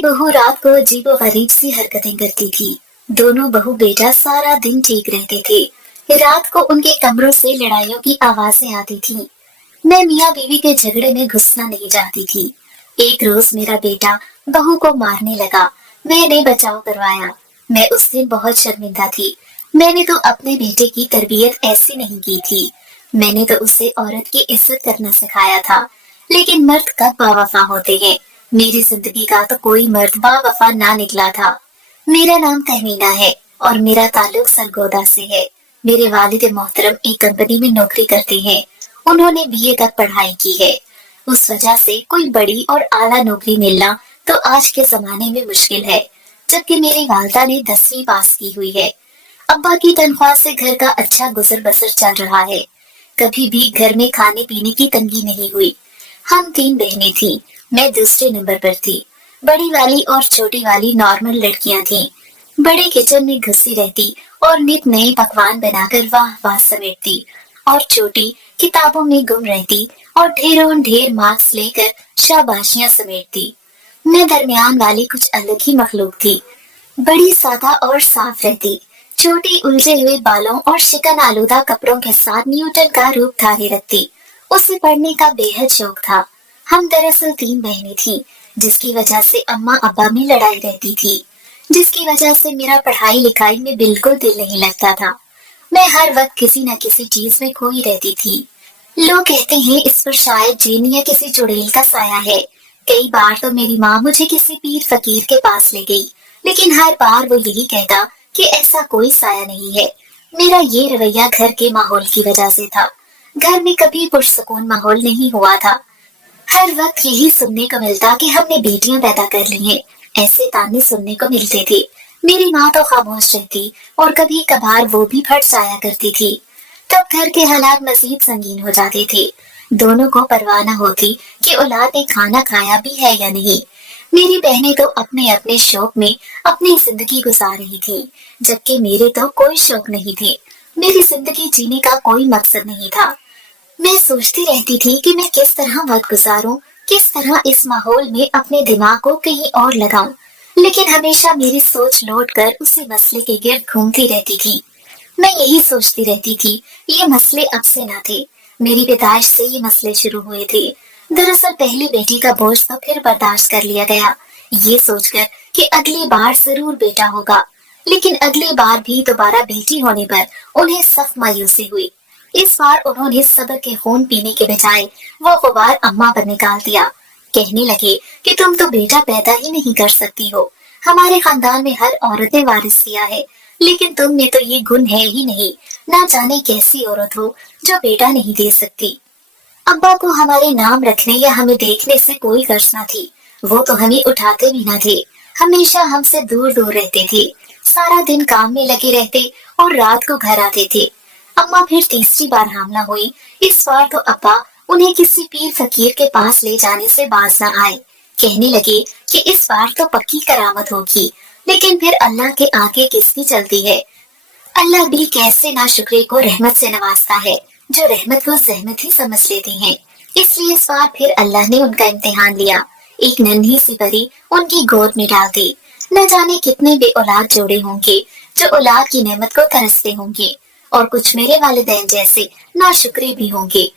बहू रात को अजीबो गरीब सी हरकतें करती थी। दोनों बहू बेटा सारा दिन ठीक रहते थे। रात को उनके कमरों से लड़ाइयों की आवाजें आती थी। मैं मियाँ बीवी के झगड़े में घुसना नहीं चाहती थी। एक रोज मेरा बेटा बहू को मारने लगा। मैंने बचाव करवाया। मैं उस दिन बहुत शर्मिंदा थी। मैंने तो अपने बेटे की तरबियत ऐसी नहीं की थी। मैंने तो उसे औरत की इज्जत करना सिखाया था। लेकिन मर्द कब बावफा होते हैं। मेरी जिंदगी का तो कोई मर्द बावफा ना निकला था। मेरा नाम तहमीना है और मेरा ताल्लुक सरगोदा से है। मेरे वालिद मोहतरम एक कंपनी में नौकरी करते हैं। उन्होंने बीए तक पढ़ाई की है। उस वजह से कोई बड़ी और आला नौकरी मिलना तो आज के जमाने में मुश्किल है। जबकि मेरी वालदा ने 10वीं पास की हुई है। अब्बा की तनख्वाह से घर का अच्छा गुजर बसर चल रहा है। कभी भी घर में खाने पीने की तंगी नहीं हुई। हम 3 बहनें थीं। मैं दूसरे नंबर पर थी। बड़ी वाली और छोटी वाली नॉर्मल लड़कियां थीं। बड़े किचन में घुसी रहती और नित नए पकवान बनाकर वाह वाह समेटती, और छोटी किताबों में गुम रहती और ढेरों ढेर मार्क्स लेकर शाबाशियां समेटती। मैं दरमियान वाली कुछ अलग ही मखलूक थी। बड़ी सादा और साफ रहती, छोटी उलझे हुए बालों और शिकन आलूदा कपड़ों के साथ न्यूटन का रूप धारे रखती। उसे पढ़ने का बेहद शौक था। हम दरअसल 3 बहनें थीं, जिसकी वजह से अम्मा अब्बा में लड़ाई रहती थी, जिसकी वजह से मेरा पढ़ाई लिखाई में बिल्कुल दिल नहीं लगता था। मैं हर वक्त किसी न किसी चीज में खोई रहती थी। लोग कहते हैं इस पर शायद जिन या किसी चुड़ैल का साया है। कई बार तो मेरी माँ मुझे किसी पीर फकीर के पास ले गई, लेकिन हर बार वो यही कहता कि ऐसा कोई साया नहीं है। मेरा ये रवैया घर के माहौल की वजह से था। घर में कभी पुरसुकून माहौल नहीं हुआ था। हर वक्त यही सुनने को मिलता कि हमने बेटियां पैदा कर ली हैं। ऐसे ताने सुनने को मिलते थे। मेरी माँ तो खामोश रहती और कभी कभार वो भी फट जाया करती थी। तब घर के हालात मजीद संगीन हो जाते थे। दोनों को परवाह न होती कि औलाद ने खाना खाया भी है या नहीं। मेरी बहनें तो अपने अपने शौक में अपनी जिंदगी गुजार रही थी, जबकि मेरे तो कोई शौक नहीं थे। मेरी जिंदगी जीने का कोई मकसद नहीं था। मैं सोचती रहती थी कि मैं किस तरह वक्त गुजारूं, किस तरह इस माहौल में अपने दिमाग को कहीं और लगाऊं। लेकिन हमेशा मेरी सोच लौट कर उसी मसले के गिर्द घूमती रहती थी। मैं यही सोचती रहती थी, ये मसले अब से न थे। मेरी पैदाइश से ये मसले शुरू हुए थे। दरअसल पहली बेटी का बोझ तो फिर बर्दाश्त कर लिया गया, ये सोचकर कि अगली बार जरूर बेटा होगा। लेकिन अगली बार भी दोबारा बेटी होने पर उन्हें सख्त मायूसी हुई। इस बार उन्होंने सब्र के खून पीने के बजाय वो गुबार अम्मा पर निकाल दिया। कहने लगे कि तुम तो बेटा पैदा ही नहीं कर सकती हो। हमारे खानदान में हर औरत ने वारिस किया है, लेकिन तुम में तो ये गुण है ही नहीं। ना जाने कैसी औरत हो जो बेटा नहीं दे सकती। अब्बा को हमारे नाम रखने या हमें देखने से कोई गर्ज न थी। वो तो हमें उठाते भी न थे। हमेशा हमसे दूर दूर रहते थे। सारा दिन काम में लगे रहते और रात को घर आते थे। अम्मा फिर तीसरी बार हामला हुई। इस बार तो अब्बा उन्हें किसी पीर फकीर के पास ले जाने से बाज न आए। कहने लगे कि इस बार तो पक्की करामत होगी। लेकिन फिर अल्लाह के आगे किसकी चलती है। अल्लाह भी कैसे नाशुक्रे को रहमत से नवाजता है, जो रहमत को जहमत ही समझ लेते हैं। इसलिए इस बार फिर अल्लाह ने उनका इम्तिहान लिया। एक नन्ही सी परी उनकी गोद में डाल दी। न जाने कितने बे औलाद जोड़े होंगे जो औलाद की नेमत को तरसते होंगे, और कुछ मेरे वालिदैन जैसे नाशुक्रे भी होंगे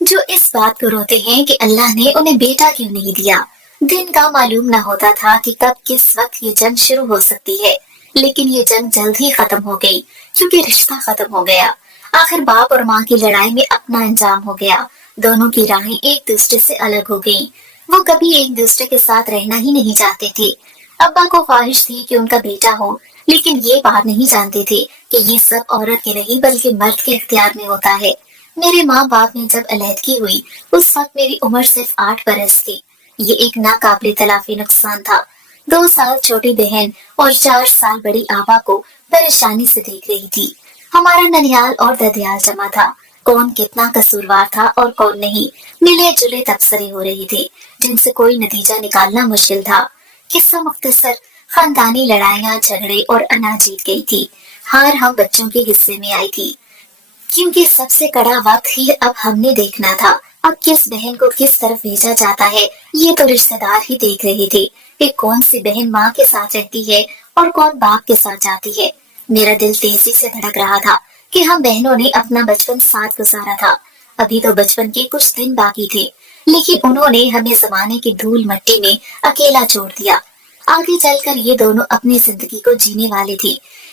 जो इस बात को रोते हैं कि अल्लाह ने उन्हें बेटा क्यों नहीं दिया। दिन का मालूम न होता था कि कब किस वक्त ये जंग शुरू हो सकती है, लेकिन ये जंग जल्द ही खत्म हो गई, क्योंकि रिश्ता खत्म हो गया। आखिर बाप और माँ की लड़ाई में अपना अंजाम हो गया। दोनों की राहें एक दूसरे से अलग हो गईं। वो कभी एक दूसरे के साथ रहना ही नहीं चाहते थे। अब्बा को ख्वाहिश थी कि उनका बेटा हो, लेकिन ये बात नहीं जानते थे कि ये सब औरत के नहीं बल्कि मर्द के इख्तियार में होता है। मेरे माँ बाप ने जब अलहदगी हुई, उस वक्त मेरी उम्र सिर्फ 8 बरस थी। ये एक नाकाबिले तलाफी नुकसान था। 2 साल छोटी बहन और 4 साल बड़ी आबा को परेशानी से देख रही थी। हमारा ननिहाल और ददियाल जमा था। कौन कितना कसूरवार था और कौन नहीं, मिले जुले तबसरे हो रहे थे, जिनसे कोई नतीजा निकालना मुश्किल था। किस्सा मुख्तसर, खानदानी लड़ाइयाँ, झगड़े और अना जीत गई थी। हार हम बच्चों के हिस्से में आई थी, क्योंकि सबसे कड़ा वक्त ही अब हमने देखना था। अब किस बहन को किस तरफ भेजा जाता है ये तो रिश्तेदार ही देख रहे थे कि कौन सी बहन माँ के साथ रहती है और कौन बाप के साथ जाती है। मेरा दिल तेजी से धड़क रहा था कि हम बहनों ने अपना बचपन साथ गुजारा था। अभी तो बचपन के कुछ दिन बाकी थे, लेकिन उन्होंने हमें जमाने की धूल मिट्टी में अकेला छोड़ दिया। आगे चलकर ये दोनों अपनी जिंदगी को जीने वाले थे,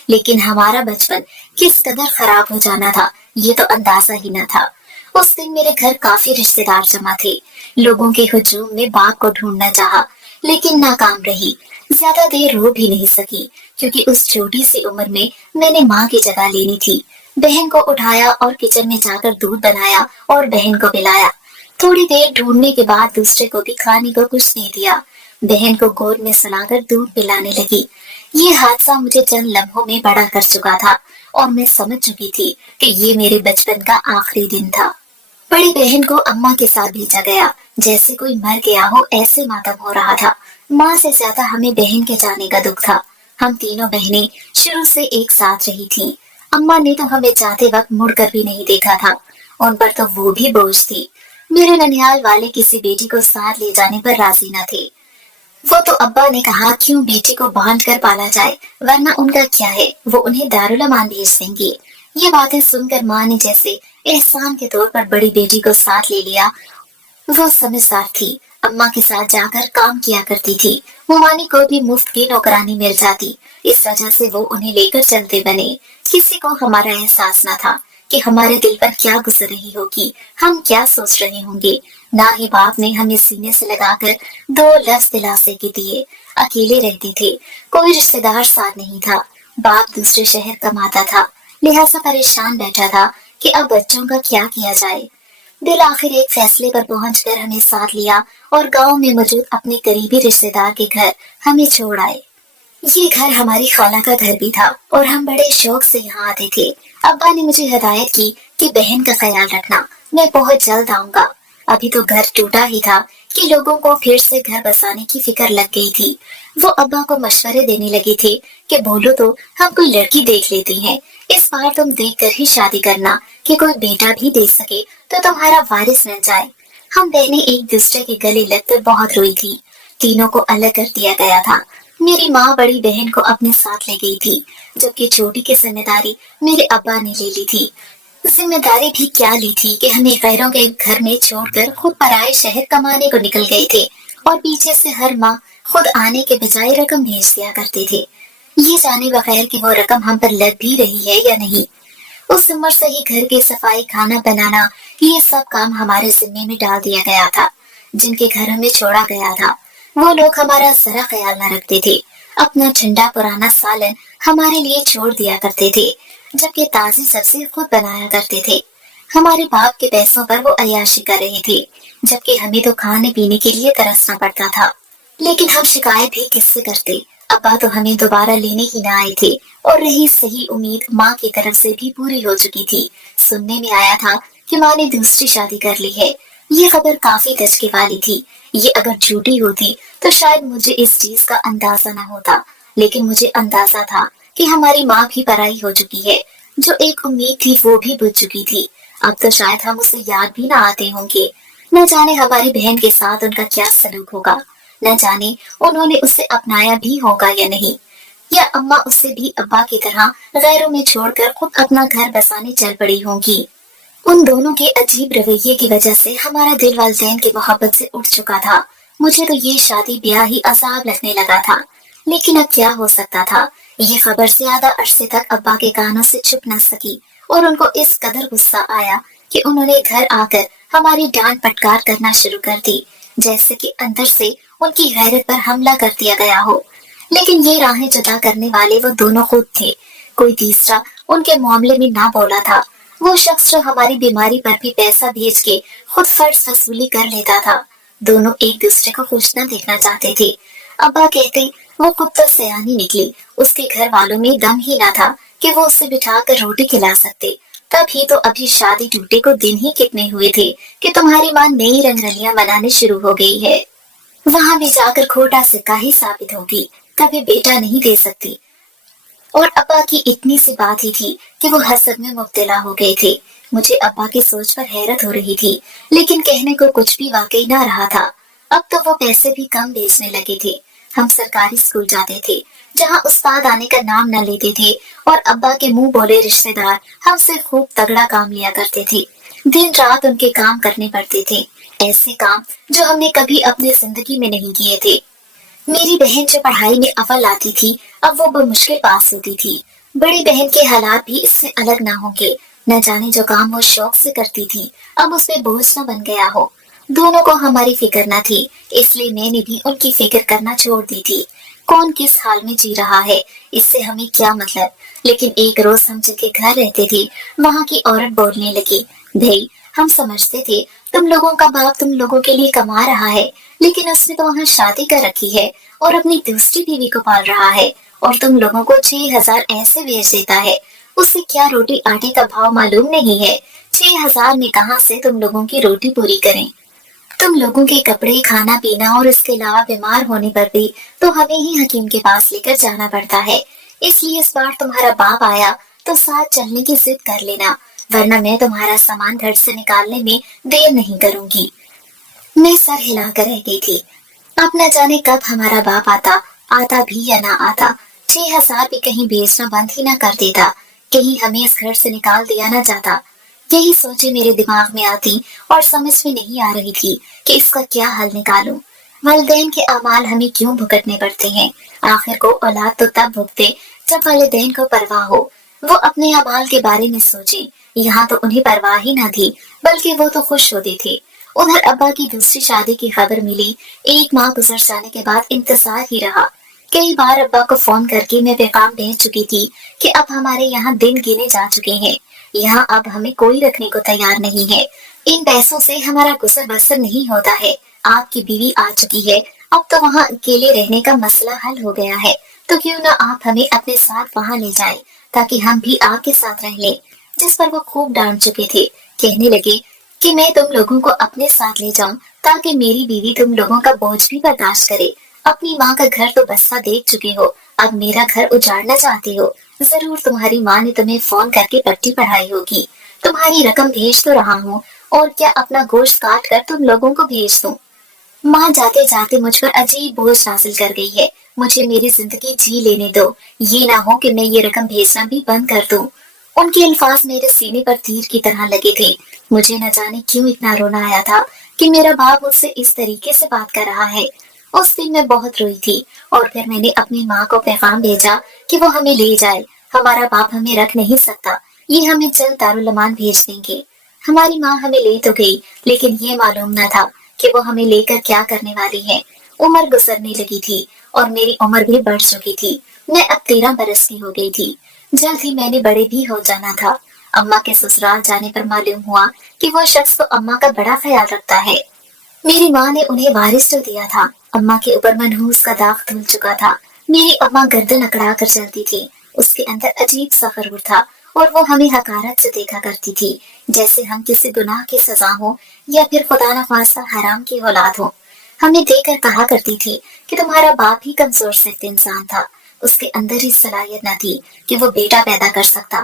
लेकिन हमारा बचपन किस कदर खराब हो जाना था ये तो अंदाजा ही न था। उस दिन मेरे घर काफी रिश्तेदार जमा थे। लोगों के हुजूम में बाप को ढूंढना चाहा, लेकिन नाकाम रही। ज्यादा देर रो भी नहीं सकी, क्योंकि उस छोटी सी उम्र में मैंने माँ की जगह लेनी थी। बहन को उठाया और किचन में जाकर दूध बनाया और बहन को पिलाया। थोड़ी देर ढूंढने के बाद दूसरे को भी खाने को कुछ दे दिया। बहन को गोद में सुलाकर दूध पिलाने लगी। ये हादसा मुझे चंद लम्हों में बड़ा कर चुका था और मैं समझ चुकी थी कि ये मेरे बचपन का आखिरी दिन था। बड़ी बहन को अम्मा के साथ भेजा गया, जैसे कोई मर गया हो ऐसे मातम हो रहा था। माँ से ज्यादा हमें बहन के जाने का दुख था। हम तीनों बहनें शुरू से एक साथ रही थीं। अम्मा ने तो हमें जाते वक्त मुड़कर भी नहीं देखा था। उन पर तो वो भी बोझ थी। मेरे ननिहाल वाले किसी बेटी को साथ ले जाने पर राजी न थे। वो तो अब्बा ने कहा क्यों बेटी को बांध कर पाला जाए, वरना उनका क्या है, वो उन्हें दारुल अमान भेज देंगे। ये बातें सुनकर माँ ने जैसे एहसान के तौर पर बड़ी बेटी को साथ ले लिया। वो समझदार थी, अम्मा के साथ जाकर काम किया करती थी। मुमानी को भी मुफ्त की नौकरानी मिल जाती, इस वजह से वो उन्हें लेकर चलते बने। किसी को हमारा एहसास न था कि हमारे दिल पर क्या गुजर रही होगी, हम क्या सोच रहे होंगे। ना ही बाप ने हमें सीने से लगाकर दो लफ्ज दिलासे के दिए। अकेले रहते थे, कोई रिश्तेदार साथ नहीं था। बाप दूसरे शहर कमाता था, लिहाजा परेशान बैठा था कि अब बच्चों का क्या किया जाए। दिल आखिर एक फैसले पर पहुंचकर हमें साथ लिया और गांव में मौजूद अपने करीबी रिश्तेदार के घर हमें छोड़ आए। ये घर हमारी खाला का घर भी था और हम बड़े शौक से यहाँ आते थे। अब्बा ने मुझे हिदायत की कि बहन का ख्याल रखना, मैं बहुत जल्द आऊंगा। अभी तो घर टूटा ही था कि लोगों को फिर से घर बसाने की फिक्र लग गई थी। वो अब्बा को मशवरे देने लगे थे कि बोलो तो हम कोई लड़की देख लेते हैं, इस बार तुम देखकर ही शादी करना कि कोई बेटा भी दे सके तो तुम्हारा वारिस मिल जाए। हम बहनें एक दूसरे के गले लगकर बहुत रोई थी। तीनों को अलग कर दिया गया था। मेरी माँ बड़ी बहन को अपने साथ ले गई थी, जबकि छोटी की जिम्मेदारी मेरे अब्बा ने ले ली थी। जिम्मेदारी भी क्या ली थी कि हमें गैरों के घर में छोड़कर खुद पराए शहर कमाने को निकल गए थे और पीछे से हर माह खुद आने के बजाय रकम भेज दिया करते थे, ये जाने बगैर कि वो रकम हम पर लग भी रही है या नहीं। उस उम्र से ही घर की सफाई, खाना बनाना, ये सब काम हमारे जिम्मे में डाल दिया गया था। जिनके घर हमें छोड़ा गया था वो लोग हमारा जरा ख्याल न रखते थे। अपना ठंडा पुराना सालन हमारे लिए छोड़ दिया करते थे, जबकि ताजी सब्जी खुद बनाया करते थे। हमारे बाप के पैसों पर वो अय्याशी कर रहे थे, जबकि हमें तो खाने पीने के लिए तरसना पड़ता था। लेकिन हम शिकायत भी किससे करते, अब्बा तो हमें दोबारा लेने ही न आए थे और रही सही उम्मीद माँ की तरफ से भी पूरी हो चुकी थी। सुनने में आया था कि माँ ने दूसरी शादी कर ली है। ये खबर काफी धचके वाली थी। ये अगर झूठी होती तो शायद मुझे इस चीज का अंदाजा न होता, लेकिन मुझे अंदाजा था कि हमारी माँ भी पराई हो चुकी है। जो एक उम्मीद थी वो भी बुझ चुकी थी। अब तो शायद हम उसे याद भी ना आते होंगे। न जाने हमारी बहन के साथ उनका क्या सलूक होगा, न जाने उन्होंने उसे अपनाया भी होगा या नहीं, या अम्मा उसे भी अब्बा की तरह गैरों में छोड़कर खुद अपना घर बसाने चल पड़ी होंगी। उन दोनों के अजीब रवैये की वजह से हमारा दिल वालिदैन की मोहब्बत से उठ चुका था। मुझे तो ये शादी ब्याह ही अजाब लगने लगा था, लेकिन अब क्या हो सकता था। ये खबर ज्यादा अरसे तक अब्बा के कानों से छुप न सकी और उनको इस कदर गुस्सा आया कि उन्होंने घर आकर हमारी डांट फटकार करना शुरू कर दी, जैसे कि अंदर से उनकी गैरत पर हमला कर दिया गया हो। लेकिन ये राहें जुदा करने वाले वो दोनों खुद थे, कोई तीसरा उनके मामले में ना बोला था। वो शख्स जो हमारी बीमारी पर भी पैसा भेज के खुद फर्ज वसूली कर लेता था। दोनों एक दूसरे को खुश न देखना चाहते थे। अब्बा कहते वो खुद तो सयानी निकली, उसके घर वालों में दम ही ना था कि वो उसे बिठा कर रोटी खिला सकते। तभी तो अभी शादी टूटे को दिन ही कितने हुए थे कि तुम्हारी माँ नई रंगरलियां मनाने शुरू हो गई है। वहां भी जाकर खोटा सिक्का ही साबित होगी, कभी बेटा नहीं दे सकती। اور ابا کی اتنی سی بات ہی تھی کہ وہ حسد میں مبتلا ہو گئے تھے۔ مجھے ابا کی سوچ پر حیرت ہو رہی تھی، لیکن کہنے کو کچھ بھی واقعی نہ رہا تھا۔ اب تو وہ پیسے بھی کم بھیجنے لگے تھے۔ ہم سرکاری اسکول جاتے تھے جہاں استاد آنے کا نام نہ لیتے تھے، اور ابا کے منہ بولے رشتے دار ہم سے خوب تگڑا کام لیا کرتے تھے۔ دن رات ان کے کام کرنے پڑتے تھے، ایسے کام جو ہم نے کبھی اپنی زندگی میں نہیں کیے تھے۔ میری بہن جو پڑھائی میں اول آتی تھی اب وہ بمشکل پاس ہوتی تھی۔ بڑی بہن کے حالات بھی اس سے الگ نہ ہوں گے، نہ جانے جو کام وہ شوق سے کرتی تھی اب اس پہ بوجھ نہ بن گیا ہو۔ دونوں کو ہماری فکر نہ تھی، اس لیے میں نے بھی ان کی فکر کرنا چھوڑ دی تھی۔ کون کس حال میں جی رہا ہے اس سے ہمیں کیا مطلب۔ لیکن ایک روز ہم جن کے گھر رہتے تھے وہاں کی عورت بولنے لگی، بھائی ہم سمجھتے تھے تم لوگوں کا باپ تم لوگوں کے لیے کما رہا ہے، لیکن اس نے تو وہاں شادی کر رکھی ہے اور اپنی دوسری بیوی کو پال رہا ہے، اور تم لوگوں کو 6,000 ایسے بھیج دیتا ہے۔ اس سے کیا روٹی آٹے کا بھاؤ معلوم نہیں ہے؟ 6,000 میں کہاں سے تم لوگوں کی روٹی پوری کریں؟ تم لوگوں کے کپڑے، کھانا پینا اور اس کے علاوہ بیمار ہونے پر بھی تو ہمیں ہی حکیم کے پاس لے کر جانا پڑتا ہے۔ اس لیے اس بار تمہارا باپ آیا تو ساتھ چلنے کی ضد کر لینا، ورنہ میں تمہارا سامان گھر سے نکالنے میں دیر نہیں کروں گی۔ میں سر ہلا کر رہ گئی تھی۔ اب نہ جانے کب ہمارا باپ آتا بھی یا نہ آتا۔ 6,000 بھی کہیں بیچنا بند ہی نہ کر دیتا، کہیں ہمیں اس گھر سے نکال دیا نہ جاتا۔ یہی سوچے میرے دماغ میں آتی اور سمجھ میں نہیں آ رہی تھی کہ اس کا کیا حل نکالوں۔ والدین کے اعمال ہمیں کیوں بھگتنے پڑتے ہیں؟ آخر کو اولاد تو تب بھگتے جب والدین کو پرواہ ہو، وہ اپنے اعمال کے بارے میں سوچیں۔ یہاں تو انہیں پرواہ ہی نہ تھی، بلکہ وہ تو خوش ہوتے تھے۔ ادھر ابا کی دوسری شادی کی خبر ملی، 1 ماہ گزر جانے کے بعد انتظار ہی رہا۔ کئی بار ابا کو فون کر کے میں پیغام بھیج چکی تھی کہ اب ہمارے یہاں دن گنے جا چکے ہیں، یہاں اب ہمیں کوئی رکھنے کو تیار نہیں ہے، ان پیسوں سے ہمارا گزر بسر نہیں ہوتا ہے۔ آپ کی بیوی آ چکی ہے، اب تو وہاں اکیلے رہنے کا مسئلہ حل ہو گیا ہے، تو کیوں نہ آپ ہمیں اپنے ساتھ وہاں لے جائیں تاکہ ہم بھی آپ کے ساتھ رہ لیں۔ جس پر وہ خوب ڈانٹ چکے تھے، کہنے لگے کہ میں تم لوگوں کو اپنے ساتھ لے جاؤں تاکہ میری بیوی تم لوگوں کا بوجھ بھی برداشت کرے۔ اپنی ماں کا گھر تو بسا دیکھ چکے ہو، اب میرا گھر اجاڑنا چاہتے ہو۔ ضرور تمہاری ماں نے تمہیں فون کر کے پٹی پڑھائی ہوگی، تمہاری رقم بھیج تو رہا ہوں، اور کیا اپنا گوشت کاٹ کر تم لوگوں کو بھیج دوں؟ ماں جاتے جاتے مجھ پر عجیب بوجھ حاصل کر گئی ہے، مجھے میری زندگی جی لینے دو، یہ نہ ہو کہ میں یہ رقم بھیجنا بھی بند کر دوں۔ ان کے الفاظ میرے سینے پر تیر کی طرح لگے تھے۔ مجھے نہ جانے کیوں اتنا رونا آیا تھا کہ میرا باپ مجھ سے اس طریقے سے بات کر رہا ہے۔ اس دن میں بہت روئی تھی، اور پھر میں نے اپنی ماں کو پیغام بھیجا کہ وہ ہمیں لے جائے، ہمارا باپ ہمیں رکھ نہیں سکتا، یہ ہمیں جلد دارالمان بھیج دیں گے۔ ہماری ماں ہمیں لے تو گئی، لیکن یہ معلوم نہ تھا کہ وہ ہمیں لے کر کیا کرنے والی ہے۔ عمر گزرنے لگی تھی اور میری عمر بھی بڑھ چکی تھی، میں اب 13 برس کی ہو گئی تھی۔ جلد ہی میں نے بڑے بھی ہو جانا تھا۔ اماں کے سسرال جانے پر معلوم ہوا کہ وہ شخص تو اماں کا بڑا خیال رکھتا ہے۔ میری ماں نے انہیں وارث تو دیا تھا، اماں کے اوپر منحوس کا داغ دھل چکا تھا۔ میری اماں گردن اکڑا کر چلتی تھی، اس کے اندر عجیب سا غرور تھا، اور وہ ہمیں حقارت سے دیکھا کرتی تھی، جیسے ہم کسی گناہ کی سزا ہوں یا پھر خدا نخواستہ حرام کی اولاد ہو۔ ہمیں دیکھ کر کہا کرتی تھی کہ تمہارا باپ ہی کمزور سخت انسان تھا، اس کے اندر ہی صلاحیت نہ تھی کہ وہ بیٹا پیدا کر سکتا،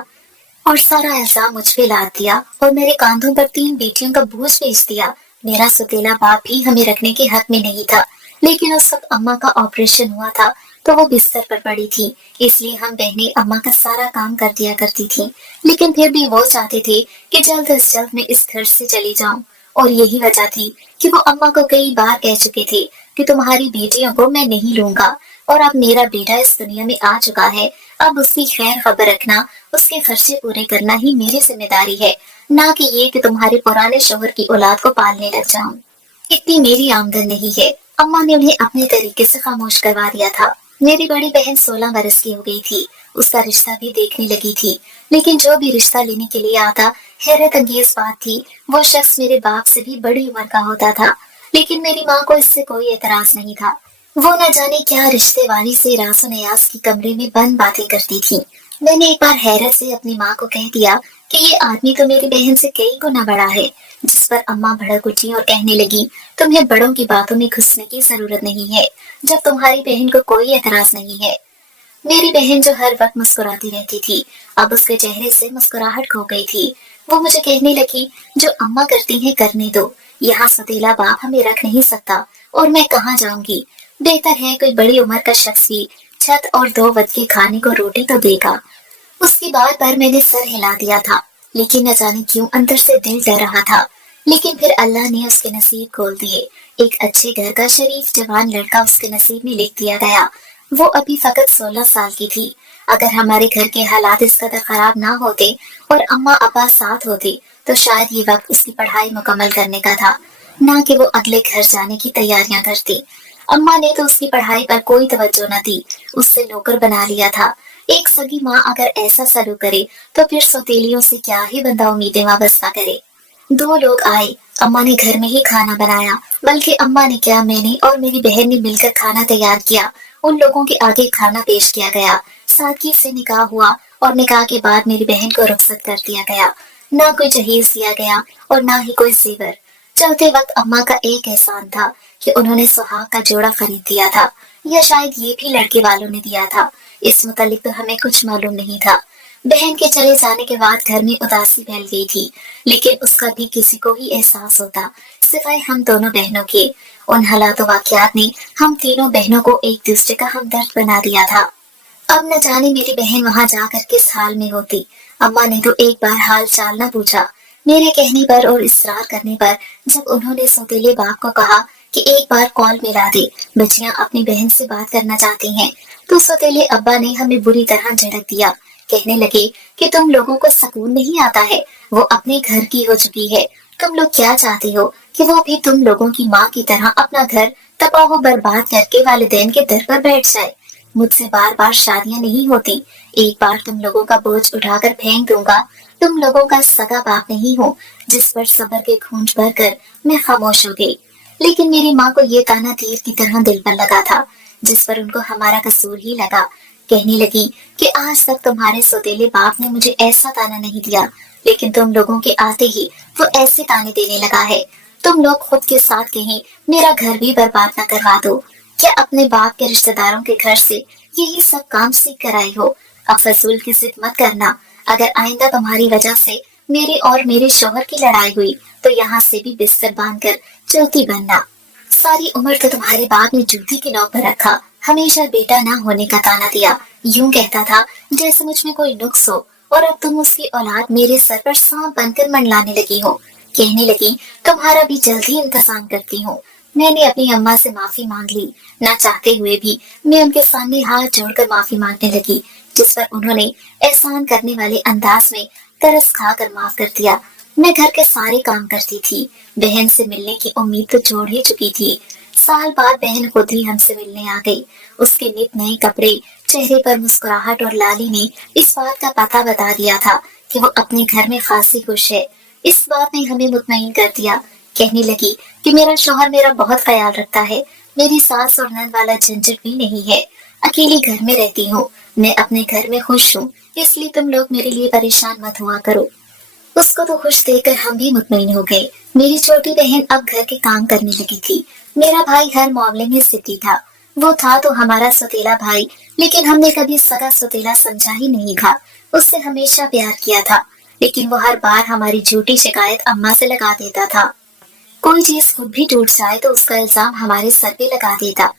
اور سارا الزام مجھ پہ لاد دیا اور میرے کاندھوں پر 3 بیٹیوں کا بوجھ بھیج دیا۔ میرا ستیلا باپ بھی ہمیں رکھنے کے حق میں نہیں تھا، لیکن اس وقت اماں کا آپریشن ہوا تھا تو وہ بستر پر پڑی تھی، اس لیے ہم بہنیں اماں کا سارا کام کر دیا کرتی تھی، لیکن پھر بھی وہ چاہتے تھے کہ جلد از جلد میں اس گھر سے چلی جاؤں، اور یہی وجہ تھی کہ وہ اماں کو کئی بار کہہ چکے تھے کہ تمہاری بیٹیوں کو میں نہیں لوں گا، اور اب میرا بیٹا اس دنیا میں آ چکا ہے، اب اس کی خیر خبر رکھنا، اس کے خرچے پورے کرنا ہی میری ذمہ داری ہے، نہ کہ یہ کہ تمہارے پرانے شوہر کی اولاد کو پالنے لگ جاؤں۔ اتنی میری آمدن نہیں ہے۔ اماں نے انہیں اپنے طریقے سے خاموش کروا دیا تھا۔ میری بڑی بہن 16 برس کی ہو گئی تھی، اس کا رشتہ بھی دیکھنے لگی تھی، لیکن جو بھی رشتہ لینے کے لیے آتا، حیرت انگیز بات تھی وہ شخص میرے باپ سے بھی بڑی عمر کا ہوتا تھا، لیکن میری ماں کو اس سے کوئی اعتراض نہیں تھا۔ وہ نہ جانے کیا رشتے والی سے راز و نیاز کی کمرے میں بند باتیں کرتی تھی۔ میں نے ایک بار حیرت سے اپنی ماں کو کہہ دیا کہ یہ آدمی تو میری بہن سے کئی گنا بڑا ہے، جس پر اماں بھڑک اٹھی اور کہنے لگی، تمہیں بڑوں کی باتوں میں گھسنے کی ضرورت نہیں ہے جب تمہاری بہن کو کوئی اعتراض نہیں ہے۔ मेरी बहन जो हर वक्त मुस्कुराती रहती थी, अब उसके चेहरे से मुस्कुराहट खो गई थी। वो मुझे कहने लगी, जो अम्मा करती हैं करने दो, यहाँ सतीला बाप हमें रख नहीं सकता और मैं कहाँ जाऊंगी। बेहतर है कोई बड़ी उम्र का शख्स भी छत और 2 वक्त के खाने को रोटी तो देगा। उसकी बात पर मैंने सर हिला दिया था, लेकिन न जाने क्यों अंदर से दिल डर रहा था। लेकिन फिर अल्लाह ने उसके नसीब खोल दिए। एक अच्छे घर का शरीफ जवान लड़का उसके नसीब में लिख दिया गया। वो अभी फकत 16 साल की थी। अगर हमारे घर के हालात इस कदर खराब ना होते और अम्मा अब्बा साथ होते तो शायद ये वक्त उसकी पढ़ाई मुकम्मल करने का था, ना कि वो अगले घर जाने की तैयारियां करती। अम्मा ने तो उसकी पढ़ाई पर कोई तवज्जो न दी, उससे नौकर बना लिया था। एक सगी माँ अगर ऐसा सलूक करे तो फिर सौतेलियों से क्या ही बंदा उम्मीदें वाबस्ता करे। 2 लोग आए, अम्मा ने घर में ही खाना बनाया। बल्कि अम्मा ने क्या, मैंने और मेरी बहन ने मिलकर खाना तैयार किया। उन लोगों के आगे खाना पेश किया गया। सादगी से निकाह हुआ और निकाह के बाद मेरी बहन को रुखसत कर दिया गया। ना कोई जहेज दिया गया और ना ही कोई जेवर। चलते वक्त अम्मा का एक एहसान था कि उन्होंने सुहाग का जोड़ा खरीद दिया था, या शायद ये भी लड़के वालों ने दिया था। इस मुतालिक तो हमें कुछ मालूम नहीं था। बहन के चले जाने के बाद घर में उदासी फैल गई थी, लेकिन उसका भी किसी को ही एहसास होता, सिवाय हम दोनों बहनों के। उन हालात वाकयात ने हम तीनों बहनों को एक दूसरे का हमदर्द बना दिया था। अब न जाने मेरी बहन वहां जाकर किस हाल में होती। अम्मा ने तो एक बार हाल चाल न पूछा। मेरे कहने पर और इसरार करने पर जब उन्होंने सौतेले बाप को कहा कि एक बार कॉल मिला दे, बच्चियां अपनी बहन से बात करना चाहती हैं, तो सौतेले अब्बा ने हमें बुरी तरह झड़क दिया। कहने लगे कि तुम लोगों को सुकून नहीं आता है, वो अपने घर की हो चुकी है। तुम लोग क्या चाहते हो कि वो भी तुम लोगों की माँ की तरह अपना घर तबाह बर्बाद करके वालिदैन के दर पर बैठ जाए। मुझसे बार बार शादियां नहीं होती। एक बार तुम लोगों का बोझ उठाकर फेंक दूंगा। तुम लोगों का सगा बाप नहीं हो जिस पर सब्र के खूंज भरकर मैं खामोश हो गई। लेकिन मेरी माँ को ये ताना तीर की तरह दिल पर लगा था, जिस पर उनको हमारा कसूर ही लगा। कहने लगी कि आज तक तुम्हारे सौतेले बाप ने मुझे ऐसा ताना नहीं दिया, लेकिन तुम लोगों के आते ही वो ऐसे ताने देने लगा है। तुम लोग खुद के साथ कहीं मेरा घर भी बर्बाद न करवा दो। क्या अपने बाप के रिश्तेदारों के घर से यही सब काम सीख कर आई हो? अब फजूल की जिद मत करना। अगर आइंदा तुम्हारी वजह से मेरे और मेरे शोहर की लड़ाई हुई तो यहाँ से भी बिस्तर बांधकर चलती बनना। सारी उम्र तो तुम्हारे बाप ने जूती की नोक पर रखा, हमेशा बेटा ना होने का ताना दिया। यूं कहता था जैसे मुझ में कोई नुक्स हो, और अब तुम उसकी औलाद मेरे सर पर सांप बनकर मंडलाने लगी हो। कहने लगी तुम्हारा भी जल्द ही इंतजाम करती हूँ। मैंने अपनी अम्मा से माफी मांग ली। ना चाहते हुए भी मैं उनके सामने हाथ जोड़कर माफी मांगने लगी, जिस पर उन्होंने एहसान करने वाले अंदाज में तरस खा कर माफ कर दिया। मैं घर के सारे काम करती थी। बहन से मिलने की उम्मीद तो छोड़ ही चुकी थी। साल बाद बहन खुद ही हमसे मिलने आ गई। उसके नित नए कपड़े, चेहरे पर मुस्कुराहट और लाली ने इस बात का पता बता दिया था कि वो अपने घर में खासी खुश है। इस बात ने हमें मुतमईन कर दिया। कहने लगी कि मेरा शौहर मेरा बहुत ख्याल रखता है। मेरी सास और नंद वाला झंझट भी नहीं है। अकेली घर में रहती हूँ। मैं अपने घर में खुश हूँ, इसलिए तुम लोग मेरे लिए परेशान मत हुआ करो। उसको तो खुश देखकर हम भी मुतमईन हो गए। मेरी छोटी बहन अब घर के काम करने लगी थी। मेरा भाई हर मामले में जिद्दी था। वो था तो हमारा सौतेला भाई, लेकिन हमने कभी सगा सौतेला समझा ही नहीं था। उससे हमेशा प्यार किया था, लेकिन वो हर बार हमारी झूठी शिकायत अम्मा से लगा देता था। कोई चीज खुद भी टूट जाए तो उसका इल्जाम हमारे सर पे लगा देता,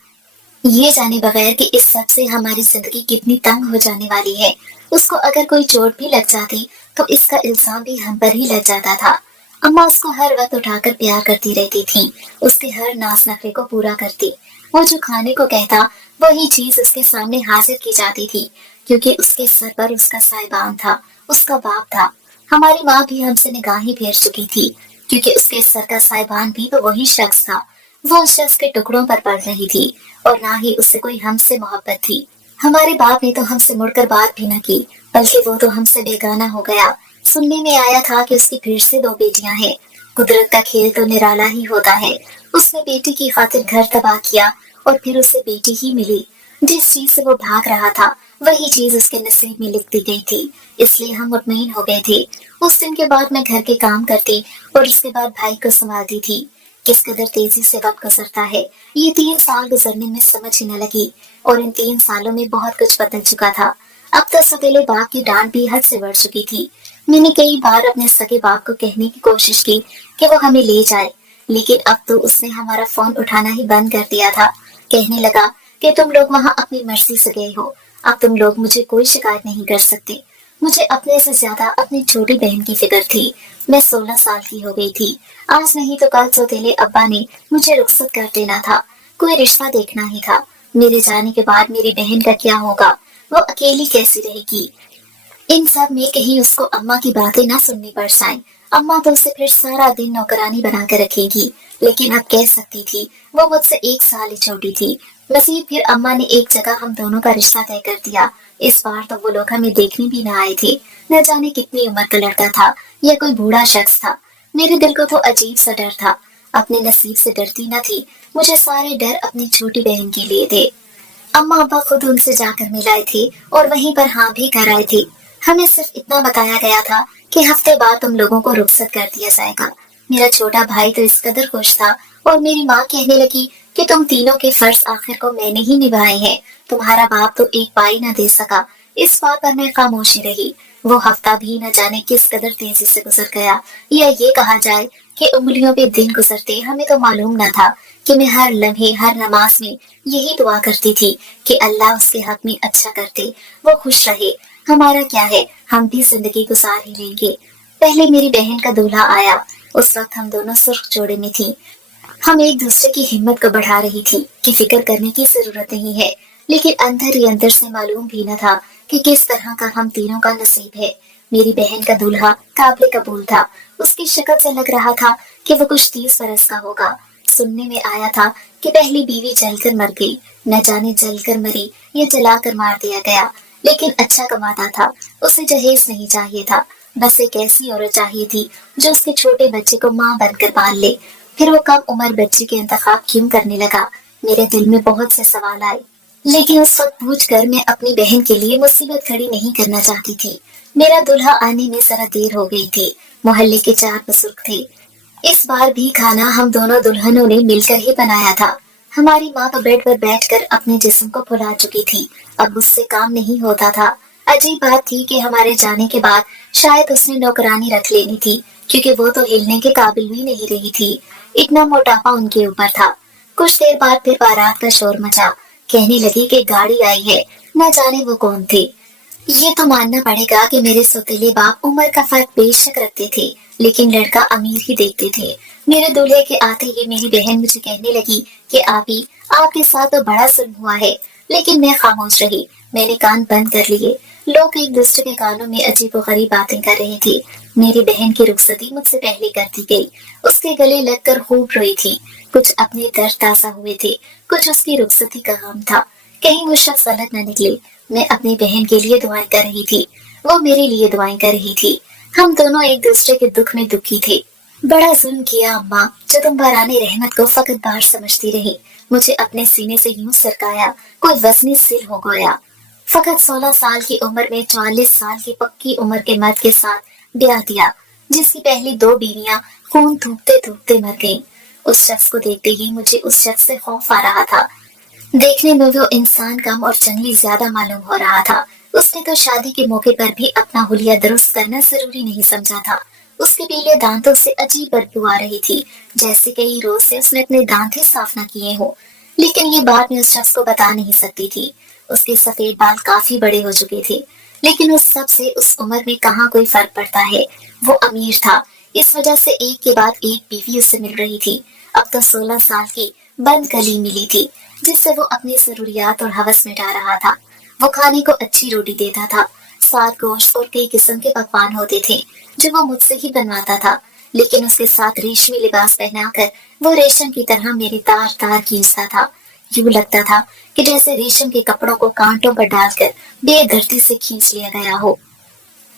ये जाने बगैर कि इस सब से हमारी जिंदगी कितनी तंग हो जाने वाली है। उसको अगर कोई चोट भी लग जाती तो इसका इल्जाम भी हम पर ही लग जाता था। अम्मा उसको हर वक्त उठाकर प्यार करती रहती थी, उसके हर नाज नखरे को पूरा करती। वो जो खाने को कहता वही चीज उसके सामने हाजिर की जाती थी, क्योंकि उसके सर पर उसका साहिबान था, उसका बाप था। हमारी माँ भी हमसे निगाहें फेर चुकी थी, क्योंकि उसके सर का साहिबान भी तो वही शख्स था। वो उस शख्स के टुकड़ों पर पड़ रही थी, और ना ही उससे कोई हमसे मोहब्बत थी। हमारे बाप ने तो हमसे मुड़कर बात भी न की, बल्कि वो तो हमसे बेगाना हो गया। सुनने में आया था कि उसकी फिर से 2 बेटियां हैं। कुदरत का खेल तो निराला ही होता है। उसने बेटी की खातिर घर तबाह किया और फिर उसे बेटी ही मिली। जिस चीज से वो भाग रहा था वही चीज उसके नसीब में लिख दी गई थी, इसलिए हम मुतमईन हो गए थे। उस दिन के बाद मैं घर के काम करती और उसके बाद भाई को संभालती थी। किस कदर तेजी से वक्त गुजरता है, ये 3 साल गुजरने में समझ ही न लगी। और इन 3 सालों में बहुत कुछ बदल चुका था। अब तो सौतेले बाप की डांट भी हद से बढ़ चुकी थी। मैंने कई बार अपने सगे बाप को कहने की कोशिश की कि वो हमें ले जाए, लेकिन अब तो उसने हमारा फोन उठाना ही बंद कर दिया था। कहने लगा कि तुम लोग वहाँ अपनी मर्जी से गए हो, अब तुम लोग मुझे कोई शिकायत नहीं कर सकते। मुझे अपने से ज्यादा अपनी छोटी बहन की फिक्र थी। मैं 16 साल की हो गई थी। आज नहीं तो कल सौतेले अब्बा ने मुझे रुखसत कर देना था। कोई रिश्ता देखना ही था। मेरे जाने के बाद मेरी बहन का क्या होगा? वो अकेली कैसी रहेगी? इन सब में कहीं उसको अम्मा की बातें ना सुननी पड़ जाएं। अम्मा तो उसे फिर सारा दिन नौकरानी बना कर रखेगी। लेकिन अब कह सकती थी, वो मुझसे 1 साल ही छोटी थी। मजीद फिर अम्मा ने एक जगह हम दोनों का रिश्ता तय कर दिया। इस बार तो वो लोग हमें देखने भी न आए थे। न जाने कितनी उम्र का लड़का था या कोई बूढ़ा शख्स था। मेरे दिल को तो अजीब सा डर था। अपने नसीब से डरती न थी, मुझे सारे डर अपनी छोटी बहन के लिए थे। अम्मा अब्बा खुद उनसे जाकर मिलाए थे और वहीं पर हाँ भी कर आए थे। हमें सिर्फ इतना बताया गया था कि हफ्ते बाद तुम लोगों को रुखसत कर दिया जाएगा। मेरा छोटा भाई तो इस कदर खुश था और मेरी माँ कहने लगी कि तुम तीनों के फर्ज आखिर को मैंने ही निभाए हैं। तुम्हारा बाप तो एक पाई न दे सका। इस बात पर मैं खामोशी रही। वो हफ्ता भी न जाने किस कदर तेजी से गुजर गया, या ये कहा जाए कि उंगलियों पे दिन गुजरते हमें तो मालूम न था कि मैं हर लम्हे हर नमाज में यही दुआ करती थी कि अल्लाह उसके हक में अच्छा करते, वो खुश रहे। हमारा क्या है, हम भी जिंदगी गुजार ही लेंगे। पहले मेरी बहन का दूल्हा आया। उस वक्त हम दोनों सुर्ख जोड़े में थी। हम एक दूसरे की हिम्मत को बढ़ा रही थी कि फिक्र करने की जरूरत नहीं है, लेकिन अंदर ही अंदर से मालूम भी न था कि किस तरह का हम तीनों का नसीब है। मेरी बहन का दूल्हा काबिल कबूल था। उसकी शक्ल से लग रहा था कि वो कुछ 30 बरस का होगा। सुनने में आया था कि पहली बीवी जलकर मर गई। न जाने जलकर मरी या जलाकर मार दिया गया, लेकिन अच्छा कमाता था। उसे जहेज नहीं चाहिए था, बस एक ऐसी औरत चाहिए थी जो उसके छोटे बच्चे को माँ बनकर पाल ले। फिर वो कम उम्र बच्ची के इंतखाब क्यों करने लगा? मेरे दिल में बहुत से सवाल आए, लेकिन उस वक्त पूछकर मैं अपनी बहन के लिए मुसीबत खड़ी नहीं करना चाहती थी। मेरा दूल्हा आने में जरा देर हो गई थी। मोहल्ले के 4 बुजुर्ग थे। इस बार भी खाना हम दोनों दुल्हनों ने मिलकर ही बनाया था। हमारी माँ तो बेड पर बैठकर अपने जिस्म को फुला चुकी थी। अब उससे काम नहीं होता था। अजीब बात थी कि हमारे जाने के बाद शायद उसने नौकरानी रख लेनी थी, क्योंकि वो तो हिलने के काबिल भी नहीं रही थी। इतना मोटापा उनके ऊपर था। कुछ देर बाद फिर बारात का शोर मचा। कहने लगी कि गाड़ी आई है। न जाने वो कौन थे। ये तो मानना पड़ेगा कि मेरे सौतेले बाप उम्र का फर्क बेशक रखते थे, लेकिन लड़का अमीर ही देखते थे। मेरे दूल्हे के आते ही मेरी बहन मुझे कहने लगी कि आपी, आपके साथ तो बड़ा जुल्म हुआ है, लेकिन मैं खामोश रही। मैंने कान बंद कर लिए। लोग एक दूसरे के कानों में अजीब और गरीब बातें कर रहे थे। मेरी बहन की रुखसती मुझसे पहले कर दी गई। उसके गले लगकर खूब रोई थी। कुछ अपने दर्द ताजा हुए थे, कुछ उसकी रुखसती का गम था। कहीं वो शख्स गलत न निकले। मैं अपनी बहन के लिए दुआएं कर रही थी, वो मेरे लिए दुआएं कर रही थी। हम दोनों एक दूसरे के दुख में दुखी थे। बड़ा जुल्म किया अम्मा, जो तुम बराने रहमत को फकत बाहर समझती रही। मुझे अपने सीने से यूं सरकाया कोई वजनी सिर हो गया। फकत 16 साल की उम्र में 44 साल की पक्की उम्र के मर्द के साथ ब्याह दिया, जिसकी पहली 2 बीवियां खून थूकते थूकते मर गईं। उस शख्स को देखते ही मुझे उस शख्स से खौफ आ रहा था। देखने में वो इंसान कम और जंगली ज्यादा मालूम हो रहा था। उसने तो शादी के मौके पर भी अपना हुलिया दुरुस्त करना जरूरी नहीं समझा था। उसके पीले दांतों से अजीब बदबू आ रही थी, जैसे कई रोज से उसने अपने दांत ही साफ न किए हो। लेकिन ये बात मैं उस शख्स को बता नहीं सकती थी। उसके सफेद बाल काफी बड़े हो चुके थे, लेकिन उस सब से उस उम्र में कहाँ कोई फर्क पड़ता है। वो अमीर था, इस वजह से एक के बाद एक बीवी उससे मिल रही थी। अब तो 16 साल की बंद कली मिली थी, जिससे वो अपनी जरूरियात और हवस मिटा रहा था। वो खाने को अच्छी रोटी देता था, साथ गोश्त और कई किस्म के पकवान होते थे जो वो मुझसे ही बनवाता था। लेकिन उसके साथ रेशमी लिबास पहनाकर वो रेशम की तरह मेरी तार तार खींचता था। यूं लगता था कि जैसे रेशम के कपड़ों को कांटों पर डालकर बेदर्दी से खींच लिया गया हो।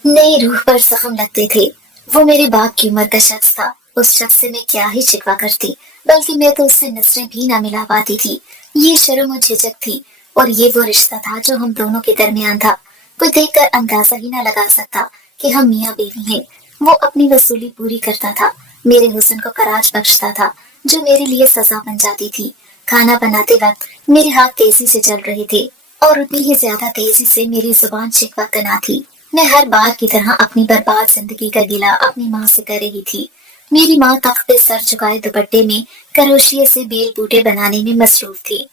नई रूह पर जख्म लगते थे। वो मेरे बाप की उम्र का शख्स था। उस शख्स से मैं क्या ही शिकवा करती, बल्कि मैं तो उससे नजरें भी ना मिला पाती थी। ये शर्म और झिझक थी, और ये वो रिश्ता था जो हम दोनों के दरमियान था। कोई देखकर अंदाजा ही ना लगा सकता कि हम मियाँ बीवी हैं। वो अपनी वसूली पूरी करता था, मेरे हुस्न को खराज बख्शता था। जो मेरे लिए सजा बन जाती थी। खाना बनाते वक्त मेरे हाथ तेजी से चल रहे थे और उतनी ही ज्यादा तेजी से मेरी जुबान शिकवा करना थी। मैं हर बार की तरह अपनी बर्बाद जिंदगी का गिला अपनी माँ से कर रही थी। मेरी माँ तख्त पे सर झुकाए दुपट्टे में करोशिये से बेल बूटे बनाने में मसरूफ थी।